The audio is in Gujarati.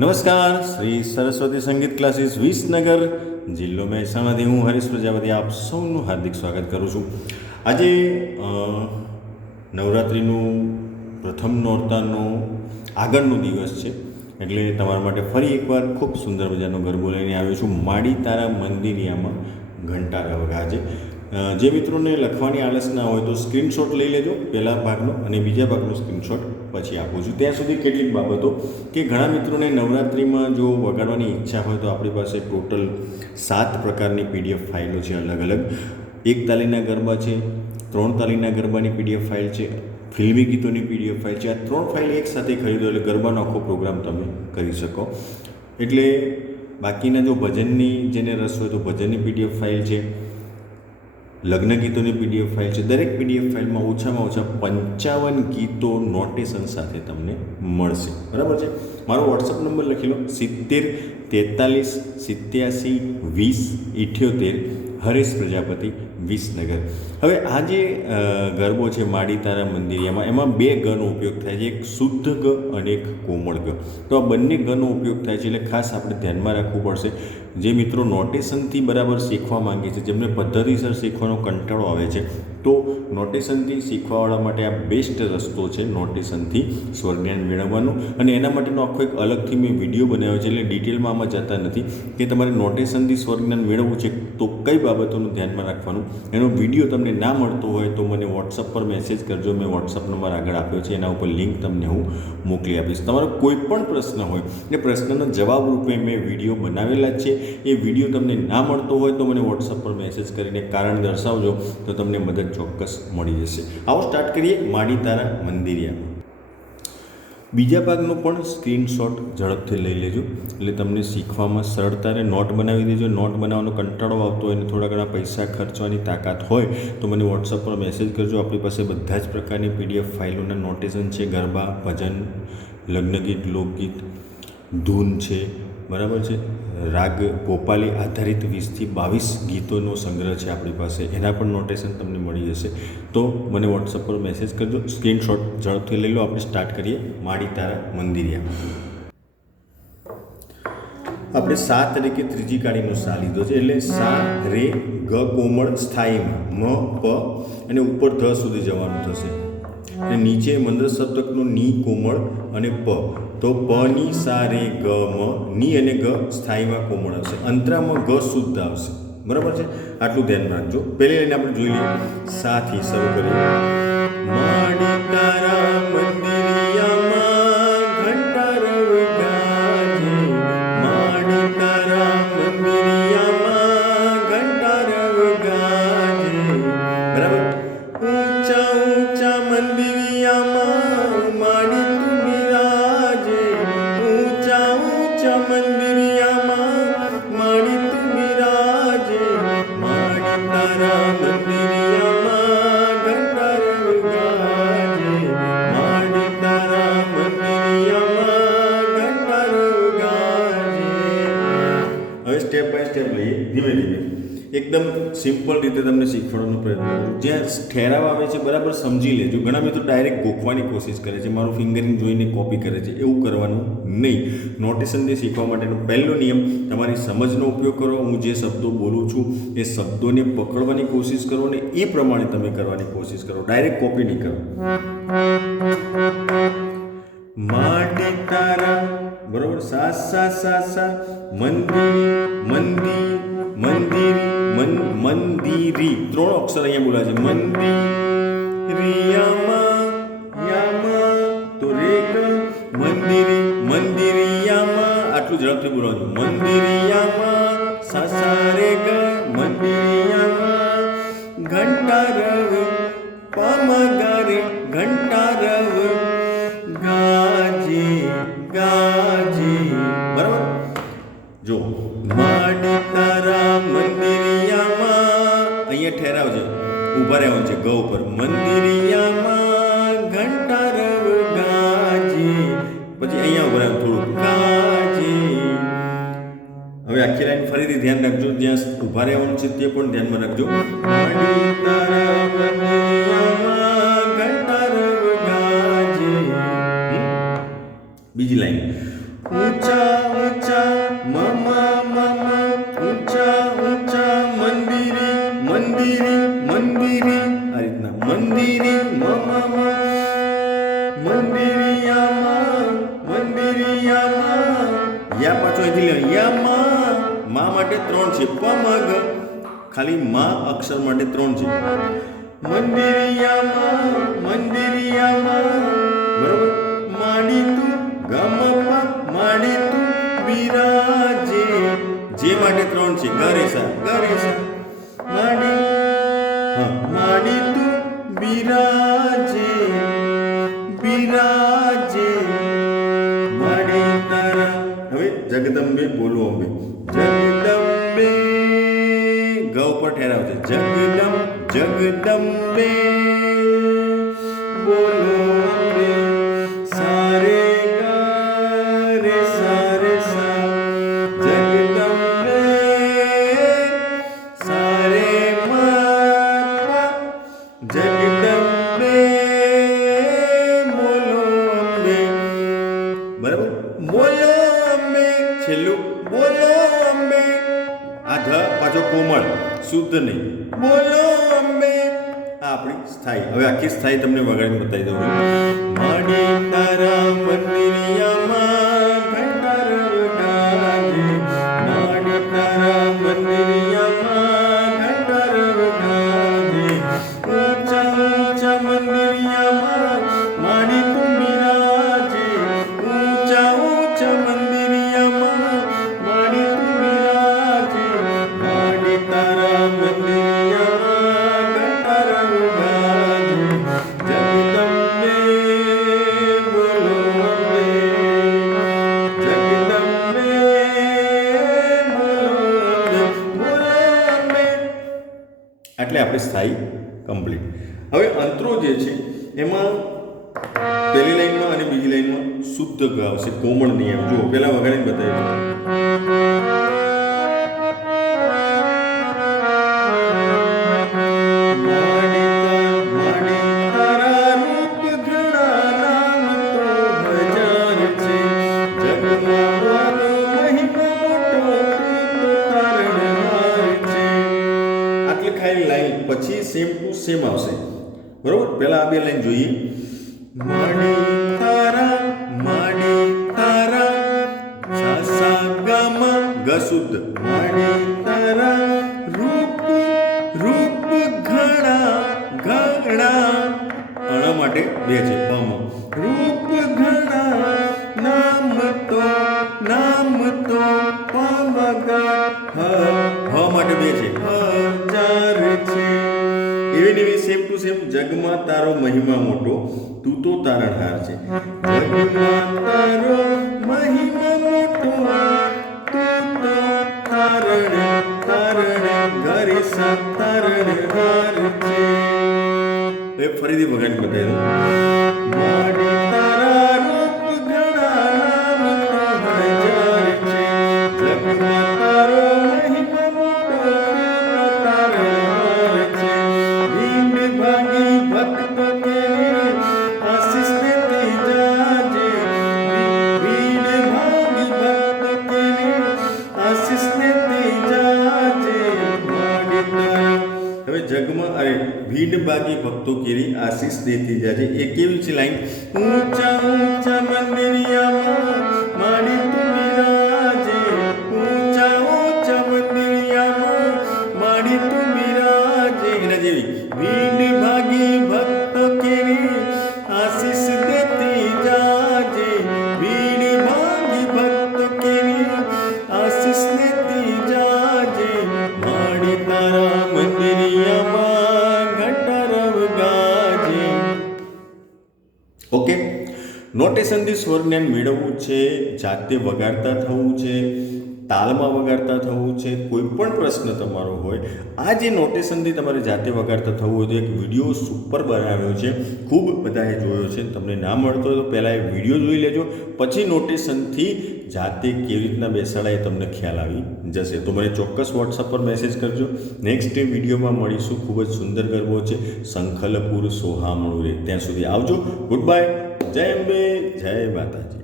નમસ્કાર, શ્રી સરસ્વતી સંગીત ક્લાસીસ વિસનગર, જિલ્લો મહેસાણાથી હું હરીશ પ્રજાપતિ આપ સૌનું હાર્દિક સ્વાગત કરું છું. આજે નવરાત્રિનું પ્રથમ નોરતાનો આગળનો દિવસ છે, એટલે તમારા માટે ફરી એકવાર ખૂબ સુંદર મજાનો ગરબો લઈને આવ્યો છું. માડી તારા મંદિરિયામાં ઘંટારા વગાજે. જે મિત્રોને લખવાની આળસ ના હોય તો સ્ક્રીનશોટ લઈ લેજો, પહેલા ભાગનો અને બીજા ભાગનો સ્ક્રીનશોટ પછી આપું છું. ત્યાં સુધી કેટલીક બાબતો કે ઘણા મિત્રોને નવરાત્રિમાં જો વગાડવાની ઈચ્છા હોય તો આપણી પાસે ટોટલ સાત પ્રકારની પીડીએફ ફાઇલો છે અલગ અલગ. એક તાલીના ગરબા છે, ત્રણ તાલીના ગરબાની પીડીએફ ફાઇલ છે, ફિલ્મી ગીતોની પીડીએફ ફાઇલ છે. આ ત્રણ ફાઇલ એક સાથે ખરીદો એટલે ગરબાનો આખો પ્રોગ્રામ તમે કરી શકો. એટલે બાકીના જો ભજનની જેને રસ હોય તો ભજનની પીડીએફ ફાઇલ છે. લગ્ન ગીતોની પીડીએફ ફાઇલ છે. દરેક પીડીએફ ફાઇલમાં ઓછામાં ઓછા પંચાવન ગીતો નોટેશન સાથે તમને મળશે. બરાબર છે? મારો વોટ્સઅપ નંબર લખી લો. સિત્તેર તેતાલીસ સિત્યાસી વીસ ઇઠ્યોતેર હરેશ પ્રજાપતિ, વિસનગર. હવે આ જે ગરબો છે માડી તારા મંદિરિયામાં એમાં બે ગનો ઉપયોગ થાય છે, એક શુદ્ધ ગ અને એક કોમળ ગ. તો આ બંને ગનો ઉપયોગ થાય છે એટલે ખાસ આપણે ધ્યાનમાં રાખવું પડશે. જે મિત્રો નોટેશનથી બરાબર શીખવા માંગે છે, જેમને પદ્ધતિસર શીખવાનો કંટાળો આવે છે તો નોટેશનથી શીખવાવાળા માટે આ બેસ્ટ રસ્તો છે નોટેશનથી સ્વરજ્ઞાન મેળવવાનું. અને એના માટેનો આખો એક અલગથી મેં વીડિયો બનાવ્યો છે એટલે ડિટેલમાં આમાં જતા નથી. કે તમારે નોટેશનથી સ્વરજ્ઞાન મેળવવું છે તો કઈ બાબતોનું ધ્યાનમાં રાખવાનું? એનો વીડિયો તમને ના મળતો હોય તો મને વોટ્સઅપ પર મેસેજ કરજો. મેં વોટ્સઅપ નંબર આગળ આપ્યો છે. એના ઉપર લિંક તમને હું મોકલી આપીશ. તમારો કોઈ પણ પ્રશ્ન હોય, એ પ્રશ્નનો જવાબ રૂપે મેં વીડિયો બનાવેલા છે. એ વીડિયો તમને ના મળતો હોય તો મને વોટ્સઅપ પર મેસેજ કરીને કારણ દર્શાવજો તો તમને મદદ ચોક્કસ મળી જશે. આવો સ્ટાર્ટ કરીએ માડી તારા મંદિરિયા બીજા ભાગનો પણ સ્ક્રીનશોટ ઝડપથી લઈ લેજો. એટલે તમને શીખવામાં સરળતા રહે. નોટ બનાવી દેજો. નોટ બનાવવાનો કંટાળો આવતો હોય અને થોડા ઘણા પૈસા ખર્ચવાની તાકાત હોય, તો મને વોટ્સઅપ પર મેસેજ કરજો. આપણી પાસે બધા જ પ્રકારની પીડીએફ ફાઇલોના નોટેશન છે. ગરબા, ભજન, લગ્નગીત, લોકગીત, ધૂન છે. બરાબર છે? રાગ ગોપાલી આધારિત વીસથી બાવીસ ગીતોનો સંગ્રહ છે આપણી પાસે. એના પણ નોટેશન તમને મળી જશે. તો મને વોટ્સઅપ પર મેસેજ કરજો. સ્ક્રીનશોટ ઝડપથી લઈ લો. આપણે સ્ટાર્ટ કરીએ માડી તારા મંદિરિયા. આપણે સા તરીકે ત્રીજી કાળીનો સા લીધો છે. એટલે સા, રે, ગ, કોમળ સ્થાયીમાં મ. પ અને ઉપર ધ સુધી જવાનું થશે. અને નીચે મંદ્ર સપ્તકનો ની, કોમળ અને પ. તો પ ની સા ગ, મ, ની અને ગ સ્થાયીમાં કોમળ આવશે અંતરામાં ગ શુદ્ધ આવશે. બરાબર છે? આટલું ધ્યાન રાખજો. પહેલી લાઈન આપણે જોઈ લઈએ. સાથી શરૂ કરીએ. માડી એકદમ સિમ્પલ રીતે તમને શીખવાડવાનો પ્રયત્ન કરું જ્યાં ઠેરાવ આવે છે, બરાબર સમજી લેજો. ઘણા મિત્રો ડાયરેક્ટ ગોખવાની કોશિશ કરે છે, મારું ફિંગરિંગ જોઈને કોપી કરે છે. એવું કરવાનું નહીં. નોટેશનને શીખવા માટેનો પહેલો નિયમ, તમારી સમજનો ઉપયોગ કરો. હું જે શબ્દો બોલું છું, એ શબ્દોને પકડવાની કોશિશ કરો અને એ પ્રમાણે તમે કરવાની કોશિશ કરો. ડાયરેક્ટ કોપી નહીં કરો. માટે તારા, બરોબર? સા સા સા સા મંદિર મન મંદિરી ત્રણ અક્ષર અહીંયા બોલા છે મંદિરિયામાં યામાં તો રેક મંદિરી મંદિરિયામાં આટલું ઝડપથી બોલવાનું મંદિરિયામાં સા સા રે ગ ધ્યાન રાખજો જ્યાં ઊભા રહેવાનું છે તે પણ ધ્યાનમાં રાખજો માડી તારા મંદિરિયામાં ઘંટારવ ગાજે હમ? બીજી લાઈન ઊંચા ઊંચા મમા મમા ઊંચા ઊંચા મંદિરે મંદિરે મંદિરે આ રીતના મંદિરે મમા મા માટે ત્રણ છે, પ, મ, ગ. ખાલી મા અક્ષર માટે ત્રણ છે. મંદિરિયામાં મંદિરિયામાં. બરોબર? માડી તું ગમ માડી તું વિરાજે. જે માટે ત્રણ છે ગરે સા ગરે સા માડી, હા, માડી તું વિરાજે બિરાજે માડી તારા. હવે જગદંબે બોલો અંબે. જગદંબે ઉપર ઠેરાવ છે જગદમ જગદંબે બોલો સારે સારે સા જગદંબે સારે મા જગદંબે બોલો બરાબર? બોલો અંબે છેલ્લું, બોલો આ ધ પાછો કોમળ, શુદ્ધ નહીં. બોલો અંબે. આ આપણી સ્થાયી. હવે આખી સ્થાયી તમને વગાડીને બતાવી દઉં. માડી તારા મંદિરિયામાં સ્થાયી કમ્પ્લીટ હવે અંતરો જે છે, એમાં પહેલી લાઈનમાં અને બીજી લાઈનમાં શુદ્ધ આવશે કોમળ નિયમ. જુઓ, પહેલાં વગાડીને બતાવી સેમ ટુ સેમ આવશે. બરોબર? પહેલા આ બે લાઈન જોઈએ. માડી તારા માડી તારા સા સા ગ ગ શુદ્ધ. માડી તારા, રૂપ રૂપ ઘણા ઘણા. અણ માટે બે છે. પમ રૂપ એવી ને એવી સેમ ટુ સેમ જગમાં તારો મહિમા મોટો, તું તો તારણહાર છે. જગમાં તારો મહિમા મોટો, તું તો તારણ તારણ ઘરે સા તારણહાર છે. એ ફરીથી ભગવાન બતાવી ભીડ ભાગી ભક્તો કેરી આશીષ દેતી જાજે એ કેવી છે લાઈન? ઊંચા ઊંચા નોટેશનથી સ્વર જ્ઞાન મેળવવું છે, જાતે વગાડતા થવું છે, તાલમાં વગાડતા થવું છે, કોઈ પણ પ્રશ્ન તમારો હોય, આ જે નોટેશનથી તમારે જાતે વગાડતા થવું હોય તો એક વીડિયો સુપર બનાવ્યો છે, ખૂબ બધાએ જોયો છે તમને ના મળતો હોય તો પહેલાં એ વીડિયો જોઈ લેજો, પછી નોટેશનથી જાતે કેવી રીતના બેસાડાય તમને ખ્યાલ આવી જશે. તો મને ચોક્કસ વોટ્સઅપ પર મેસેજ કરજો. નેક્સ્ટ વિડીયોમાં મળીશું. ખૂબ જ સુંદર ગરબો છે. સંખલપુર સોહામણું રે. ત્યાં સુધી આવજો. ગુડ બાય જય અંબે જય માતાજી.